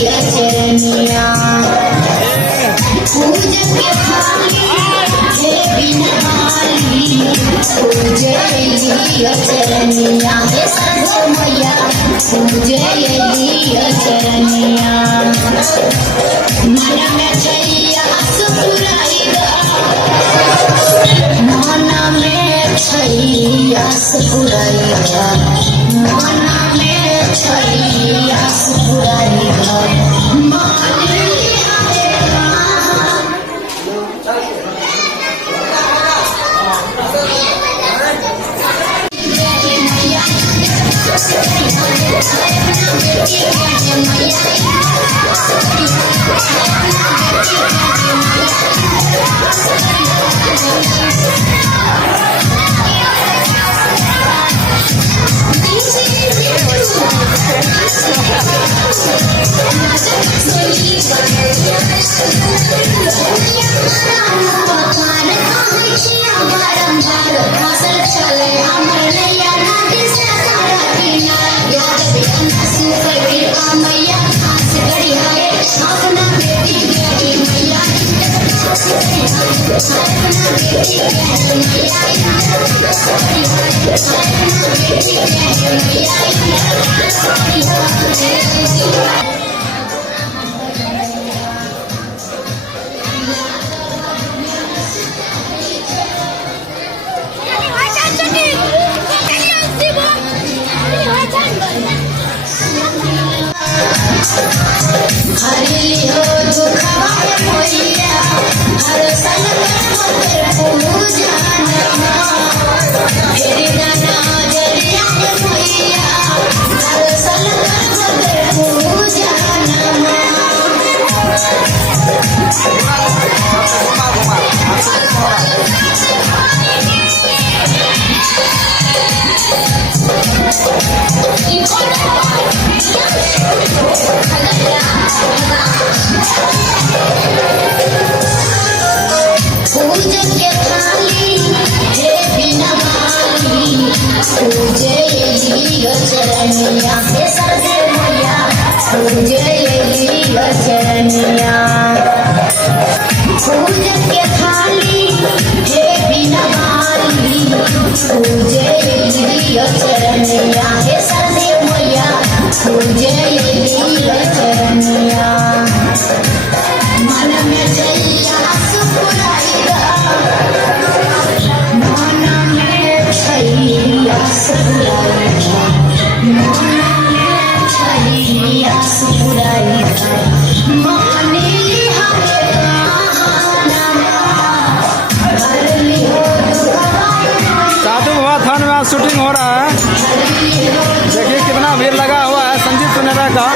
चरनिया पूजन के थाली हे बिना वाली पूजे लिया चरनिया हे सरस्वती मैया पूजे लिया चरनिया मन में छैया सुपुराइगा मन में छैया सुपुराइगा मन में छैया सुपुराइगा चरनिया हे सरस्वती मैया पूजे लिया चरनिया पूजन के थाली हे बिना वाली पूजे लिया चरनिया हे सरस्वती मैया पूजे लिया चरनिया मन में छैया सुपुराइगा मन में छैया सुपुराइगा साधु बाबा थान में आज शूटिंग हो रहा है। देखिए कितना भीड़ लगा हुआ है संजीव सुनेरा का।